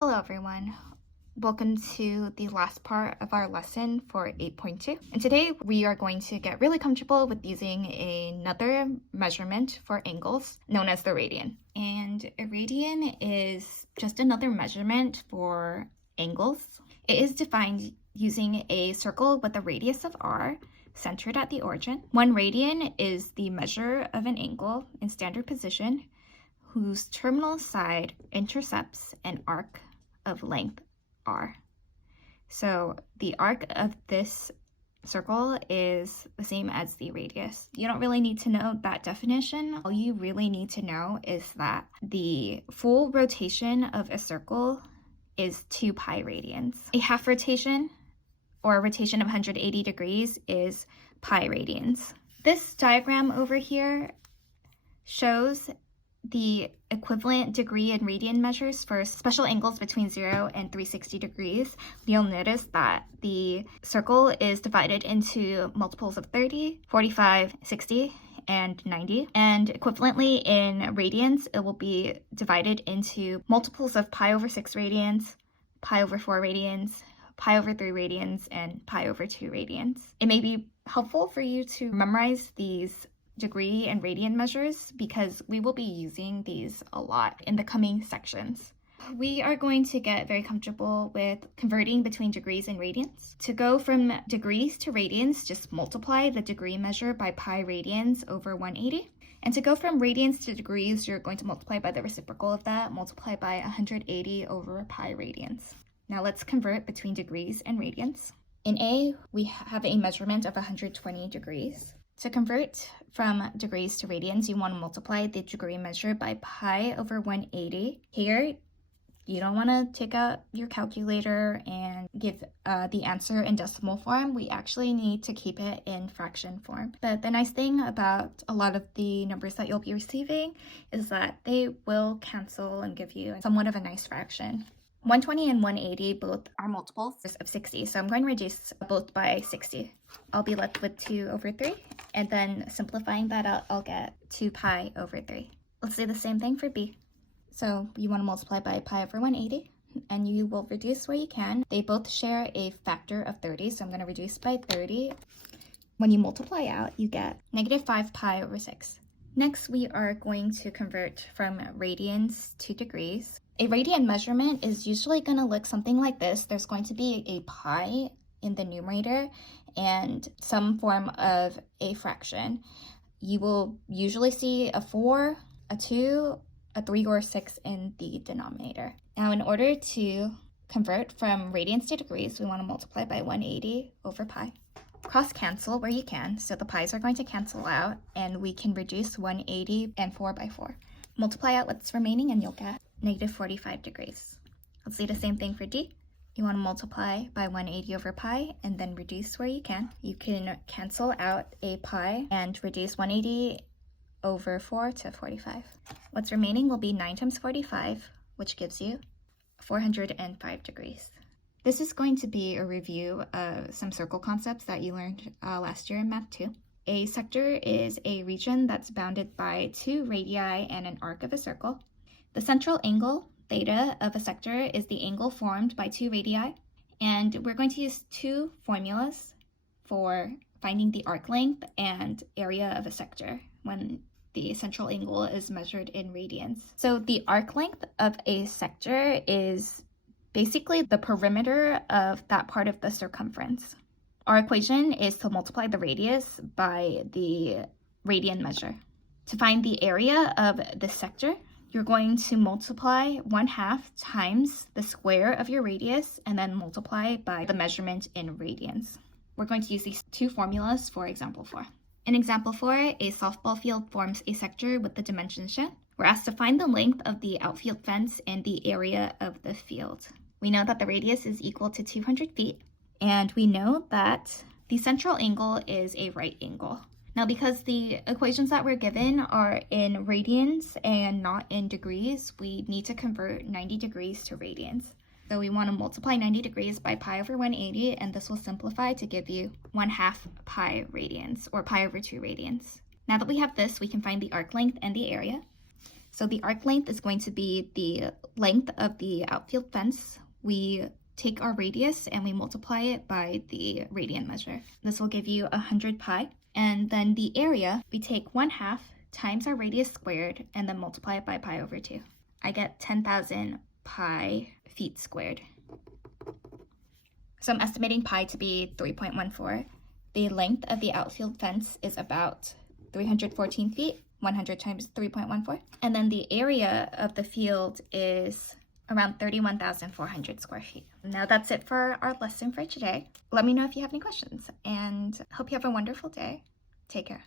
Hello everyone, welcome to the last part of our lesson for 8.2. And today we are going to get really comfortable with using another measurement for angles known as the radian. And a radian is just another measurement for angles. It is defined using a circle with a radius of r centered at the origin. 1 radian is the measure of an angle in standard position whose terminal side intercepts an arc of length r. So the arc of this circle is the same as the radius. You don't really need to know that definition. All you really need to know is that the full rotation of a circle is 2 pi radians. A half rotation or a rotation of 180 degrees is pi radians. This diagram over here shows the equivalent degree and radian measures for special angles between 0 and 360 degrees. You'll notice that the circle is divided into multiples of 30, 45, 60, and 90. And equivalently in radians, it will be divided into multiples of pi over 6 radians, pi over 4 radians, pi over 3 radians, and pi over 2 radians. It may be helpful for you to memorize these degree and radian measures because we will be using these a lot in the coming sections. We are going to get very comfortable with converting between degrees and radians. To go from degrees to radians, just multiply the degree measure by pi radians over 180. And to go from radians to degrees, you're going to multiply by the reciprocal of that, multiply by 180 over pi radians. Now let's convert between degrees and radians. In A, we have a measurement of 120 degrees. To convert from degrees to radians, you want to multiply the degree measure by pi over 180. Here, you don't want to take out your calculator and give the answer in decimal form. We actually need to keep it in fraction form. But the nice thing about a lot of the numbers that you'll be receiving is that they will cancel and give you somewhat of a nice fraction. 120 and 180 both are multiples of 60, so I'm going to reduce both by 60. I'll be left with 2 over 3, and then simplifying that out, I'll get 2 pi over 3. Let's do the same thing for B. So you want to multiply by pi over 180, and you will reduce where you can. They both share a factor of 30, so I'm going to reduce by 30. When you multiply out, you get negative 5 pi over 6. Next, we are going to convert from radians to degrees. A radian measurement is usually going to look something like this. There's going to be a pi in the numerator and some form of a fraction. You will usually see a 4, a 2, a 3, or a 6 in the denominator. Now, in order to convert from radians to degrees, we want to multiply by 180 over pi. Cross cancel where you can, so the pi's are going to cancel out, and we can reduce 180 and 4 by 4. Multiply out what's remaining and you'll get negative 45 degrees. Let's do the same thing for D. You want to multiply by 180 over pi and then reduce where you can. You can cancel out a pi and reduce 180 over 4 to 45. What's remaining will be 9 times 45, which gives you 405 degrees. This is going to be a review of some circle concepts that you learned last year in Math 2. A sector is a region that's bounded by 2 radii and an arc of a circle. The central angle, theta, of a sector is the angle formed by 2 radii, and we're going to use 2 formulas for finding the arc length and area of a sector when the central angle is measured in radians. So the arc length of a sector is basically the perimeter of that part of the circumference. Our equation is to multiply the radius by the radian measure. To find the area of the sector, you're going to multiply 1/2 times the square of your radius and then multiply by the measurement in radians. We're going to use these 2 formulas for example 4. In example 4, a softball field forms a sector with the dimensions shown. We're asked to find the length of the outfield fence and the area of the field. We know that the radius is equal to 200 feet, and we know that the central angle is a right angle. Now, because the equations that we're given are in radians and not in degrees, we need to convert 90 degrees to radians. So we want to multiply 90 degrees by pi over 180, and this will simplify to give you 1/2 pi radians, or pi over 2 radians. Now that we have this, we can find the arc length and the area. So the arc length is going to be the length of the outfield fence. We take our radius and we multiply it by the radian measure. This will give you 100 pi. And then the area, we take 1/2 times our radius squared and then multiply it by pi over 2. I get 10,000 pi feet squared. So I'm estimating pi to be 3.14. The length of the outfield fence is about 314 feet, 100 times 3.14. And then the area of the field is around 31,400 square feet. Now that's it for our lesson for today. Let me know if you have any questions, and hope you have a wonderful day. Take care.